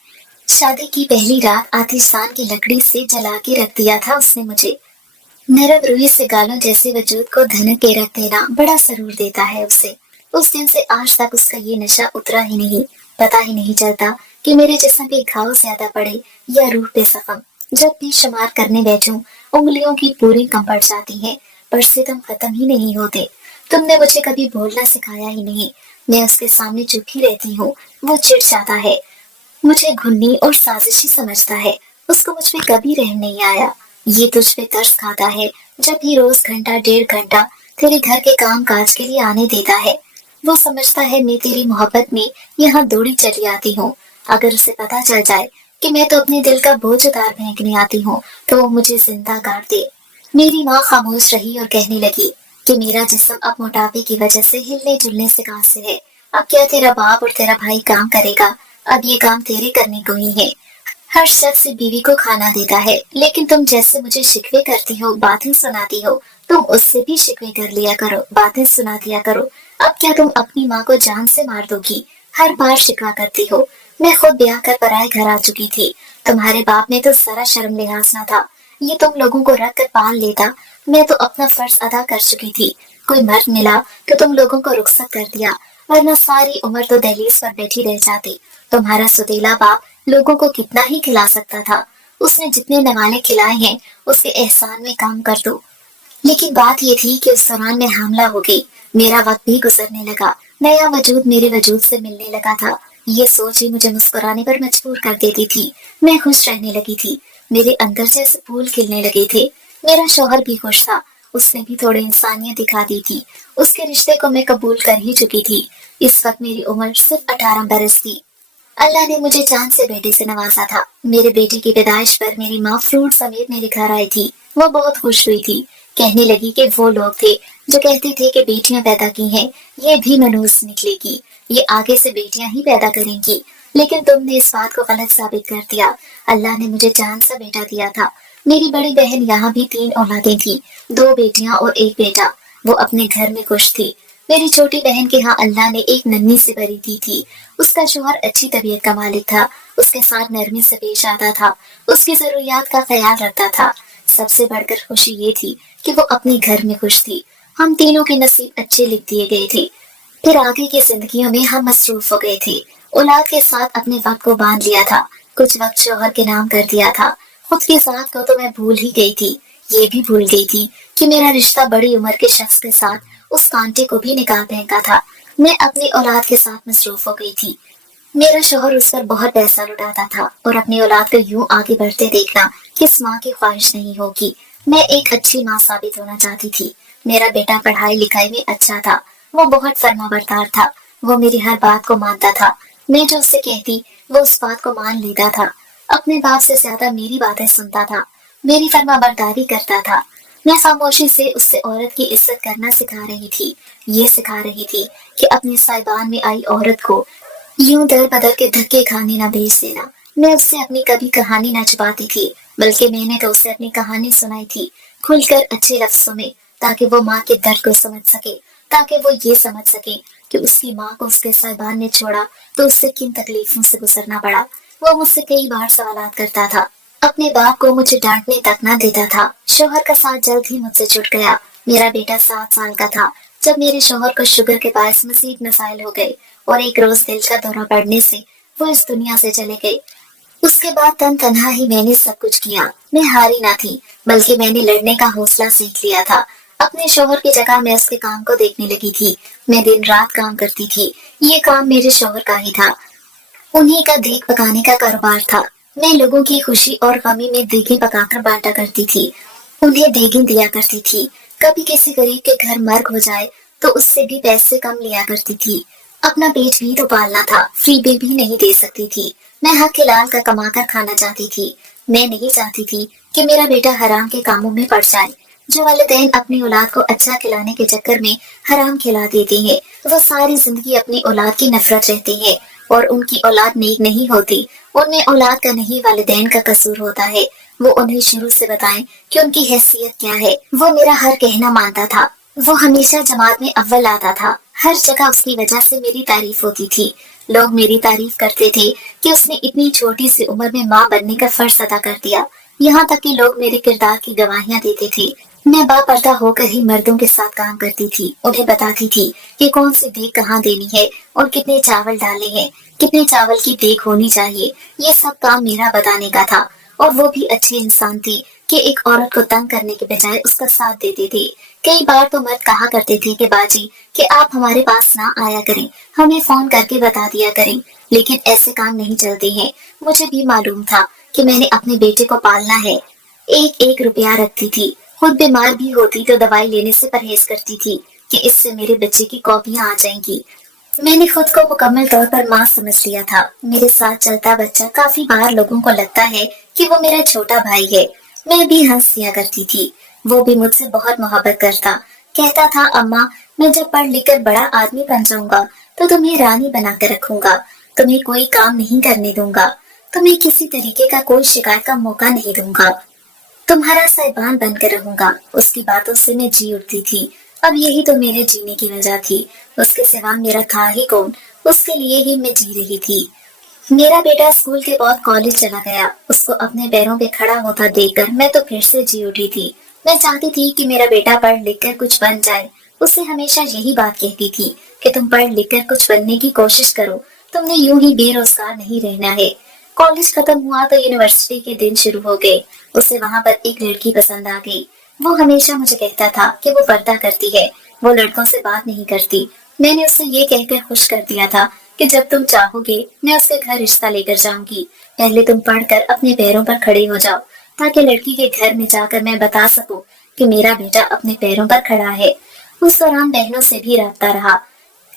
शादी की पहली रात आतिशान की लकड़ी से जला के रख दिया था उसने मुझे। नरम रुई से गालों जैसे वजूद को धनक के रख देना बड़ा सरूर देता है उसे। उस दिन से आज तक उसका ये नशा उतरा ही नहीं। पता ही नहीं चलता कि मेरे जिस्म पे घाव ज्यादा पड़े या रूह पे जख्म। जब भी शुमार करने बैठूं, उंगलियों की पूरी कम पड़ जाती है, पर सितम खत्म ही नहीं होते। तुमने मुझे कभी बोलना सिखाया ही नहीं। मैं उसके सामने चुप ही रहती हूँ, वो चिढ़ जाता है, मुझे घुन्नी और साजिशी समझता है। उसको मुझ पे कभी रहम नहीं आया। ये तुझ पे तरस खाता है जब भी रोज घंटा डेढ़ घंटा तेरे घर के काम काज के लिए आने देता है। वो समझता है मैं तेरी मोहब्बत में यहाँ दौड़ी चली आती हूँ। अगर उसे पता चल जाए कि मैं तो अपने दिल का बोझ उतार फेंकने आती हूँ तो वो मुझे जिंदा गाड़ दे। मेरी माँ खामोश रही और कहने लगी कि मेरा जिस्म अब मोटापे की वजह से हिलने जुलने से कासिर है। अब क्या तेरा बाप और तेरा भाई काम करेगा? अब ये काम तेरे करने को ही है। हर शख्स बीवी को खाना देता है, लेकिन तुम जैसे मुझे शिकवे करती हो, बातें सुनाती हो, तुम उससे भी शिकवे कर लिया करो, बातें सुना दिया करो। अब क्या तुम अपनी माँ को जान से मार दोगी? हर बार शिकवा करती हो। मैं खुद ब्याह कर पराए घर आ चुकी थी। तुम्हारे बाप में तो जरा शर्म लिहाज न था। ये तुम लोगों को रख कर पाल लेता। मैं तो अपना फर्ज अदा कर चुकी थी। कोई मर्द मिला तो तुम लोगों को रुखसत कर दिया, वरना सारी उम्र तो दहलीज पर बैठी रह जाती। तुम्हारा सुतीला बाप लोगों को कितना ही खिला सकता था। उसने जितने नवाले खिलाए हैं उसके एहसान में काम कर दो। लेकिन बात ये थी कि उस दौरान मैं हामला हो गई। मेरा वक्त भी गुजरने लगा। नया वजूद मेरे वजूद से मिलने लगा था। ये सोच ही मुझे मुस्कुराने पर मजबूर कर देती थी। मैं खुश रहने लगी थी। मेरे अंदर जैसे फूल खिलने लगे थे। मेरा शौहर भी खुश था। उसने भी थोड़ी इंसानियत दिखा दी थी। उसके रिश्ते को मैं कबूल कर ही चुकी थी। इस वक्त मेरी उम्र सिर्फ 18 बरस थी। अल्लाह ने मुझे चांद से बेटे से नवाजा था। मेरे बेटे की पैदाइश पर मेरी माँ फ्रूट समेत मेरे घर आई थी। वो बहुत खुश हुई थी। कहने लगी कि वो लोग थे जो कहते थे कि बेटियां पैदा की हैं, ये भी मनूस निकलेगी, ये आगे से बेटियां ही पैदा करेंगी। लेकिन तुमने इस बात को गलत साबित कर दिया। अल्लाह ने मुझे चांद सा बेटा दिया था। मेरी बड़ी बहन यहाँ भी 3 औलादें थी, 2 बेटियां और 1 बेटा। वो अपने घर में खुश थी। मेरी छोटी बहन के यहाँ अल्लाह ने एक नन्ही सी परी दी थी। उसका शौहर अच्छी तबीयत का मालिक था। उसके साथ नरमी से पेश आता था। उसकी जरूरियात का ख्याल रखता था। सबसे बढ़कर खुशी ये थी कि वो अपने घर में खुश थी। हम तीनों के नसीब अच्छे लिख दिए गए थे। फिर आगे की जिंदगियों में हम मसरूफ हो गए थे। औलाद के साथ अपने वक्त को बांध लिया था। कुछ वक्त शौहर के नाम कर दिया था। खुद की जात को तो मैं भूल ही गई थी। ये भी भूल गई थी कि मेरा रिश्ता बड़ी उम्र के शख्स के साथ उस कांटे को भी निकाल फेंका था। मैं अपनी औलाद के साथ मसरूफ हो गई थी। मेरा शौहर उस पर बहुत पैसा लुटाता था और अपनी औलाद को यूं आगे बढ़ते देखना किस माँ की ख्वाहिश नहीं होगी। मैं एक अच्छी माँ साबित होना चाहती थी। मेरा बेटा पढ़ाई लिखाई में अच्छा था। वो बहुत फर्माबरदार था। वो मेरी हर बात को मानता था। मैं जो उससे कहती वो उस बात को मान लेता था। अपने बाप से ज्यादा मेरी बातें सुनता था। मेरी फर्माबरदारी करता था। मैं खामोशी से उससे औरत की इज्जत करना सिखा रही थी। ये सिखा रही थी कि अपने साइबान में आई औरत को यूं दर बदर के धक्के खाने ना भेज देना। मैं उससे अपनी कभी कहानी ना छुपाती थी, बल्कि मैंने तो उसे अपनी कहानी सुनाई थी, खुलकर अच्छे लफ्जों में, ताकि वो माँ के दर्द को समझ सके, ताकि वो ये समझ सके कि उसकी माँ को उसके साइबान ने छोड़ा तो उससे किन तकलीफों से गुजरना पड़ा। वो मुझसे कई बार सवालात करता था। अपने बाप को मुझे डांटने तक ना देता था। शौहर का साथ जल्द ही मुझसे छूट गया। मेरा बेटा 7 साल का था जब मेरे शौहर को शुगर के बायस मजीद मसाइल हो गए और एक रोज दिल का दौरा पड़ने से वो इस दुनिया से चले गए। उसके बाद तन्हा ही मैंने सब कुछ किया। मैं हारी ना थी, बल्कि मैंने लड़ने का हौसला सीख लिया था। अपने शौहर की जगह मैं उसके काम को देखने लगी थी। मैं दिन रात काम करती थी। ये काम मेरे शौहर का ही था। उन्हीं का देख पकाने का कारोबार था। मैं लोगों की खुशी और गमी में देखें पकाकर बांटा करती थी। उन्हें देखें दिया करती थी। कभी किसी गरीब के घर मर्ग हो जाए तो उससे भी पैसे कम लिया करती थी। अपना पेट भी तो पालना था, फ्री बिल भी नहीं दे सकती थी। मैं हक हलाल का कमा कर खाना चाहती थी। मैं नहीं चाहती थी कि मेरा बेटा हराम के कामों में पड़ जाए। جو والدین اپنی اولاد کو اچھا کھلانے کے چکر میں حرام کھلا دیتے ہیں وہ ساری زندگی اپنی اولاد کی نفرت رہتے ہیں اور ان کی اولاد نیک نہیں ہوتی. ان میں اولاد کا نہیں والدین کا قصور ہوتا ہے. وہ انہیں شروع سے بتائیں کہ ان کی حیثیت کیا ہے. وہ میرا ہر کہنا مانتا تھا. وہ ہمیشہ جماعت میں اول آتا تھا. ہر جگہ اس کی وجہ سے میری تعریف ہوتی تھی. لوگ میری تعریف کرتے تھے کہ اس نے اتنی چھوٹی سی عمر میں ماں بننے کا فرض ادا کر دیا. یہاں تک کہ لوگ میرے کردار کی گواہیاں دیتے تھے. میں با پردہ ہو کر ہی مردوں کے ساتھ کام کرتی تھی. انہیں بتاتی تھی کہ کون سی دیگ کہاں دینی ہے اور کتنے چاول ڈالنے ہیں, کتنے چاول کی دیگ ہونی چاہیے. یہ سب کام میرا بتانے کا تھا. اور وہ بھی اچھے انسان تھے کہ ایک عورت کو تنگ کرنے کے بجائے اس کا ساتھ دیتے تھے. کئی بار تو مرد کہا کرتے تھے کہ باجی کہ آپ ہمارے پاس نہ آیا کریں, ہمیں فون کر کے بتا دیا کریں. لیکن ایسے کام نہیں چلتے ہیں. مجھے بھی معلوم تھا کہ میں نے اپنے بیٹے کو پالنا ہے. ایک ایک روپیہ رکھتی تھی. خود بیمار بھی ہوتی تو دوائی لینے سے پرہیز کرتی تھی کہ اس سے میرے بچے کی کاپیاں آ جائیں گی. میں نے خود کو مکمل طور پر ماں سمجھ لیا تھا. میرے ساتھ چلتا بچہ کافی بار لوگوں کو لگتا ہے کہ وہ میرا چھوٹا بھائی ہے. میں بھی ہنس دیا کرتی تھی. وہ بھی مجھ سے بہت محبت کرتا. کہتا تھا اماں میں جب پڑھ لکھ کر بڑا آدمی بن جاؤں گا تو تمہیں رانی بنا کر رکھوں گا. تمہیں کوئی کام نہیں کرنے دوں گا. تمہیں کسی طریقے کا کوئی شکایت کا موقع نہیں دوں گا. تمہارا صاحبان بن کر رہوں گا. اس کی باتوں سے میں جی اٹھتی تھی. اب یہی تو میرے جینے کی وجہ تھی. اس کے سوا میرا تھا ہی کون. اس کے لیے ہی میں جی رہی تھی. میرا بیٹا اسکول کے بعد کالج چلا گیا. اس کو اپنے پیروں پہ کھڑا ہوتا دیکھ کر میں تو پھر سے جی اٹھی تھی. میں چاہتی تھی کہ میرا بیٹا پڑھ لکھ کر کچھ بن جائے. اسے ہمیشہ یہی بات کہتی تھی کہ تم پڑھ لکھ کر کچھ بننے کی کوشش کرو. تم نے یوں ہی بے روزگار نہیں رہنا ہے. کالج ختم ہوا تو یونیورسٹی کے دن شروع ہو گئے. اسے وہاں پر ایک لڑکی پسند آ گئی. وہ ہمیشہ مجھے کہتا تھا کہ وہ پردہ کرتی ہے, وہ لڑکوں سے بات نہیں کرتی. میں نے اسے یہ کہہ کر خوش کر دیا تھا کہ جب تم چاہو گے میں اس کے گھر رشتہ لے کر جاؤں گی. پہلے تم پڑھ کر اپنے پیروں پر کھڑے ہو جاؤ تاکہ لڑکی کے گھر میں جا کر میں بتا سکوں کہ میرا بیٹا اپنے پیروں پر کھڑا ہے. اس دوران بہنوں سے بھی رابطہ رہا.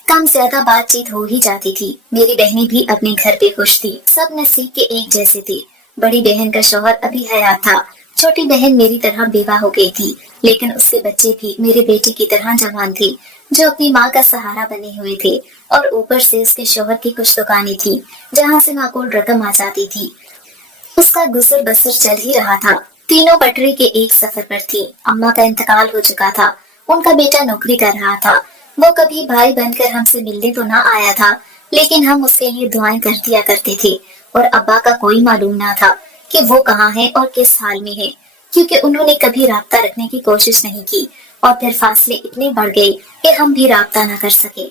کم زیادہ بات چیت ہو ہی جاتی تھی. میری بہنیں بھی اپنے گھر پہ خوش تھی. سب نصیب کے ایک جیسے تھے. بڑی بہن کا شوہر ابھی حیات تھا. چھوٹی بہن میری طرح بیوہ ہو گئی تھی لیکن اس کے بچے بھی میرے بیٹے کی طرح جوان تھے جو اپنی ماں کا سہارا بنے ہوئے تھے. اور اوپر سے اس کے شوہر کی کچھ دکانیں تھی جہاں سے معقول رقم آ جاتی تھی. اس کا گزر بسر چل ہی رہا تھا. تینوں پٹری کے ایک سفر پر تھی. اماں کا انتقال ہو چکا تھا. ان کا بیٹا نوکری کر رہا تھا. وہ کبھی بھائی بن کر ہم سے ملنے تو نہ آیا تھا لیکن ہم اس کے لیے دعائیں کر دیا کرتے تھے. اور ابا کا کوئی معلوم نہ تھا کہ وہ کہاں ہے اور کس حال میں ہے کیونکہ انہوں نے کبھی رابطہ رکھنے کی کوشش نہیں کی. اور پھر فاصلے اتنے بڑھ گئے کہ ہم بھی رابطہ نہ کر سکے.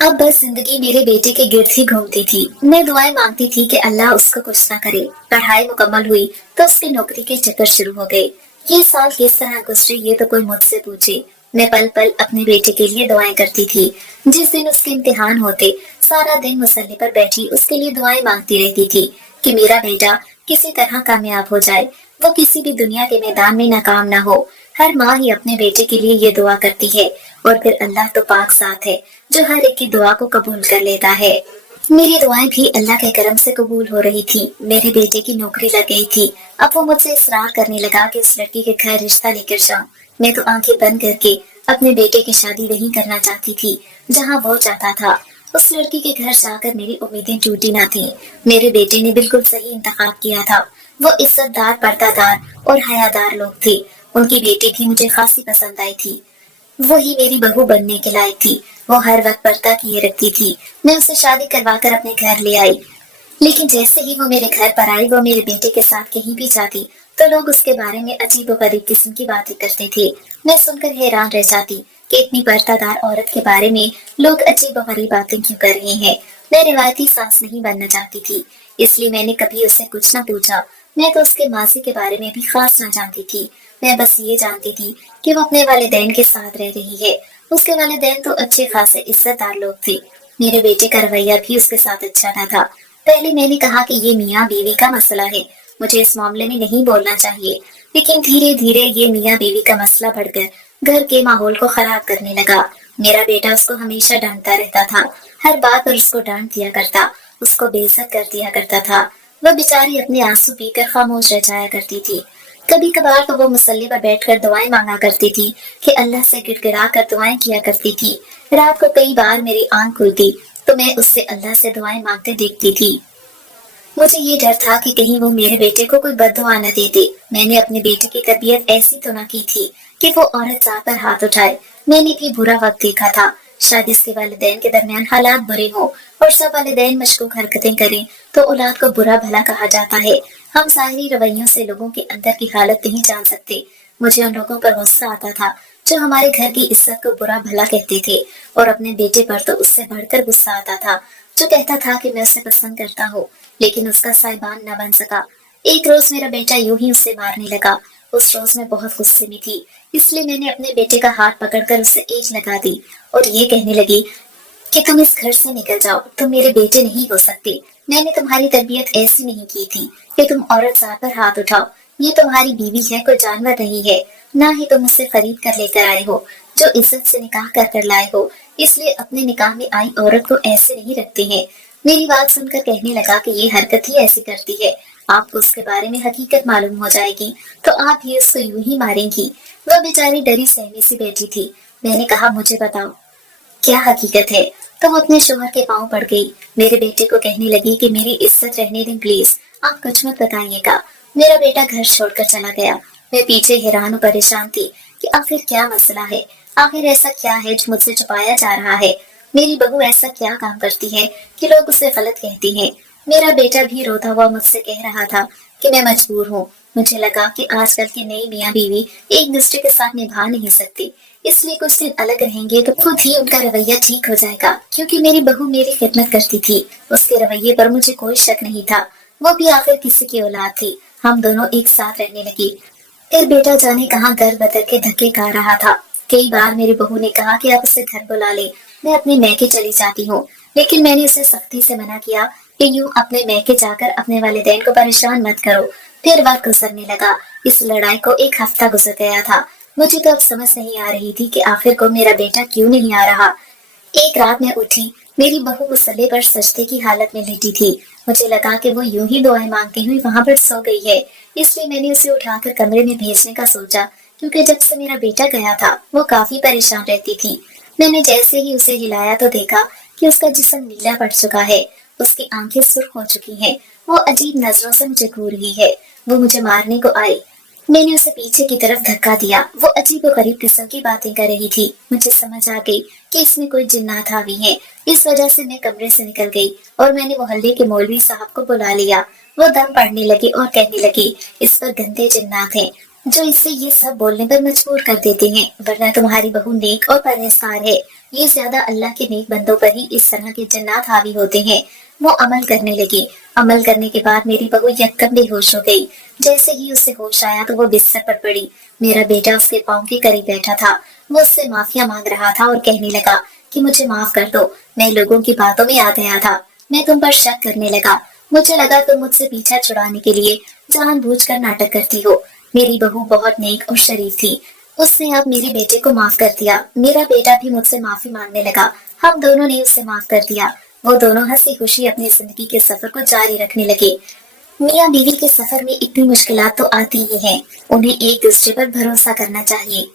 اب بس زندگی میرے بیٹے کے گرد ہی گھومتی تھی. میں دعائیں مانگتی تھی کہ اللہ اس کو کچھ نہ کرے. پڑھائی مکمل ہوئی تو اس کی نوکری کے چکر شروع ہو گئے. یہ سال کس طرح گزرے یہ تو کوئی مجھ سے پوچھے. میں پل پل اپنے بیٹے کے لیے دعائیں کرتی تھی. جس دن اس کے امتحان ہوتے سارا دن مسلح پر بیٹھی اس کے لیے دعائیں مانگتی رہتی تھی کہ میرا بیٹا کسی طرح کامیاب ہو جائے. وہ کسی بھی دنیا کے میدان میں ناکام نہ ہو. ہر ماں ہی اپنے بیٹے کے لیے یہ دعا کرتی ہے اور پھر اللہ تو پاک ذات ہے جو ہر ایک کی دعا کو قبول کر لیتا ہے. میری دعائیں بھی اللہ کے کرم سے قبول ہو رہی تھی. میرے بیٹے کی نوکری لگ گئی تھی. اب وہ مجھ سے اصرار کرنے لگا کہ اس لڑکی کے گھر رشتہ لے کر جاؤں. میں تو آنکھیں بند کر کے اپنے بیٹے کی شادی نہیں کرنا چاہتی تھی جہاں وہ چاہتا تھا. اس لڑکی کے گھر جا کر میری امیدیں ٹوٹی نہ تھیں. میرے بیٹے نے بالکل صحیح انتخاب کیا تھا. وہ عزت دار, پردہ دار اور حیادار لوگ تھے. ان کی بیٹی بھی مجھے خاصی پسند آئی تھی. وہی میری بہو بننے کے لائق تھی. وہ ہر وقت پردہ کیے رکھتی تھی. میں اسے شادی کروا کر اپنے گھر لے آئی لیکن جیسے ہی وہ میرے گھر پر آئی وہ میرے بیٹے کے ساتھ کہیں بھی جاتی تو لوگ اس کے بارے میں عجیب و غریب قسم کی باتیں کرتے تھے. میں سن کر حیران رہ جاتی کہ اتنی پردہ دار عورت کے بارے میں لوگ عجیب و غریب باتیں کیوں کر رہے ہیں. میں روایتی ساس نہیں بننا چاہتی تھی اس لیے میں نے کبھی اسے کچھ نہ پوچھا. میں تو اس کے ماضی کے بارے میں بھی خاص نہ جانتی تھی. میں بس یہ جانتی تھی کہ وہ اپنے والدین کے ساتھ رہ رہی ہے. اس کے والدین تو اچھے خاصے عزت دار لوگ تھے. میرے بیٹے کا رویہ بھی اس کے ساتھ اچھا نہ تھا. پہلے میں نے کہا کہ یہ میاں بیوی کا مسئلہ ہے, مجھے اس معاملے میں نہیں بولنا چاہیے. لیکن دھیرے دھیرے یہ میاں بیوی کا مسئلہ بڑھ کر گھر کے ماحول کو خراب کرنے لگا. میرا بیٹا اس کو ہمیشہ ڈانٹتا رہتا تھا. ہر بات پر اس کو ڈانٹ دیا کرتا, اس کو بے عزت کر دیا کرتا تھا. وہ بیچاری اپنے آنسو پی کر خاموش رہ جایا کرتی تھی. कभी कभार तो वो मुसल्ले पर बैठकर दुआएं मांगा करती थी कि अल्लाह से गिड़गिड़ा कर दुआएं किया करती थी। रात को कई बार मेरी आंख खुलती तो मैं उससे अल्लाह से दुआएं मांगते देखती थी। मुझे ये डर था कि कहीं वो मेरे बेटे को कोई बद्दुआ न दे दे। मैंने अपने बेटे की तरबियत ऐसी तो न की थी कि वो औरत जात पर हाथ उठाए। मैंने भी बुरा वक्त देखा था। शायद इसके वालिदैन के दरमियान हालात बुरे हों और सब वालिदैन मशकूक हरकतें करें तो औलाद को बुरा भला कहा जाता है। हम ज़ाहिरी रवैयों से लोगों के अंदर की हालत नहीं जान सकते। मुझे उन लोगों पर गुस्सा आता था जो हमारे घर की इज्जत को बुरा भला कहते थे, और अपने बेटे पर तो उससे बढ़कर गुस्सा आता था जो कहता था कि मैं उसे पसंद करता हूँ, लेकिन उसका साहिबान न बन सका। एक रोज मेरा बेटा यूं ही उसे मारने लगा। उस रोज मैं बहुत गुस्से में थी, इसलिए मैंने अपने बेटे का हाथ पकड़कर उसे एज लगा दी और ये कहने लगी कि तुम इस घर से निकल जाओ, तुम मेरे बेटे नहीं हो सकते। मैंने तुम्हारी तरबियत ऐसी नहीं की थी कि तुम औरत जात पर हाथ उठाओ। ये तुम्हारी बीवी है, कोई जानवर नहीं है। ना ही तुम उसे खरीद कर लेकर आए हो, जो इज्जत से निकाह कर लाए हो। इसलिए अपने निकाह में आई औरत को ऐसे नहीं रखते हैं। मेरी बात सुनकर कहने लगा कि ये हरकत ही ऐसी करती है, आपको उसके बारे में हकीकत मालूम हो जाएगी तो आप ही उसको यूं ही मारेंगी। वह बेचारी डरी सहमी सी बैठी थी। मैंने कहा, मुझे बताओ क्या हकीकत है। तो वो अपने शोहर के पांव पड़ गई। मेरे बेटे को कहने लगी कि मेरी इज्जत रहने दें प्लीज, आप कुछ मत बताइएगा। मेरा बेटा घर छोड़कर चला गया। मैं पीछे हैरान और परेशान थी कि आखिर क्या मसला है, आखिर ऐसा क्या है जो मुझसे छुपाया जा रहा है। मेरी बहू ऐसा क्या काम करती है कि लोग उसे गलत कहती हैं। मेरा बेटा भी रोता हुआ मुझसे कह रहा था कि मैं मजबूर हूँ। मुझे लगा कि आजकल के नई मियाँ बीवी एक दूसरे के साथ निभा नहीं सकती, इसलिए कुछ दिन अलग रहेंगे तो खुद ही उनका रवैया ठीक हो जाएगा। क्योंकि मेरी बहू मेरी खिदमत करती थी, उसके रवैये पर मुझे कोई शक नहीं था। वो भी आखिर किसी की औलाद थी। हम दोनों एक साथ रहने लगी। फिर बेटा जाने कहाँ दर बदर के धक्के खा रहा था। कई बार मेरी बहू ने कहा कि आप उसे घर बुला ले, मैं अपने मैके चली जाती हूँ, लेकिन मैंने उसे सख्ती से मना किया कि यूं अपने मैके जाकर अपने वालिदैन को परेशान मत करो। फिर वक्त गुजरने लगा। इस लड़ाई को एक हफ्ता गुजर गया था। मुझे तो अब समझ नहीं आ रही थी कि आखिर को मेरा बेटा क्यों नहीं आ रहा। एक रात मैं उठी, मेरी बहू मुसल्ले पर सजदे की हालत में लेटी थी। मुझे लगा कि वो यूं ही दुआएं मांगती हुई वहां पर सो गई है, इसलिए मैंने उसे उठाकर कमरे में भेजने का सोचा, क्योंकि जब से मेरा बेटा गया था वो काफी परेशान रहती थी। मैंने जैसे ही उसे हिलाया तो देखा कि उसका जिस्म नीला पड़ चुका है, उसकी आंखें सुर्ख हो चुकी हैं। वो अजीब नजरों से मुझे घूर रही है। वो मुझे मारने को आई। मैंने उसे पीछे की तरफ धक्का दिया। वो अजीब और गरीब किस्म की बातें कर रही थी। मुझे समझ आ गई कि इसमें कोई जिन्नात हावी है। इस वजह से मैं कमरे से निकल गई और मैंने मोहल्ले के मौलवी साहब को बुला लिया। वो दम पड़ने लगे और कहने लगी, इस पर गंदे जिन्नात हैं जो इससे ये सब बोलने पर मजबूर कर देते हैं, वरना तुम्हारी बहू नेक और परहेजगार है। ये ज्यादा अल्लाह के नेक बंदों पर ही इस तरह के जिन्नात हावी होते हैं। वो अमल करने लगी। अमल करने के बाद मेरी बहू यकदम बेहोश हो गई। जैसे ही उसे होश आया तो वो बिस्तर पर पड़ी। मेरा बेटा उसके पाँव के करीब बैठा था। वो उससे माफिया मांग रहा था और कहने लगा कि मुझे माफ कर दो, मैं लोगों की बातों में आ गया था, मैं तुम पर शक करने लगा। मुझे लगा तुम मुझसे पीछा छुड़ाने के लिए जानबूझकर नाटक करती हो। मेरी बहू बहुत नेक और शरीफ थी। उसने अब मेरे बेटे को माफ कर दिया। मेरा बेटा भी मुझसे माफी मांगने लगा। हम दोनों ने उसे माफ कर दिया। वो दोनों हंसी खुशी अपनी जिंदगी के सफर को जारी रखने लगे। मियाँ बीवी के सफर में इतनी मुश्किलात तो आती ही हैं। उन्हें एक दूसरे पर भरोसा करना चाहिए।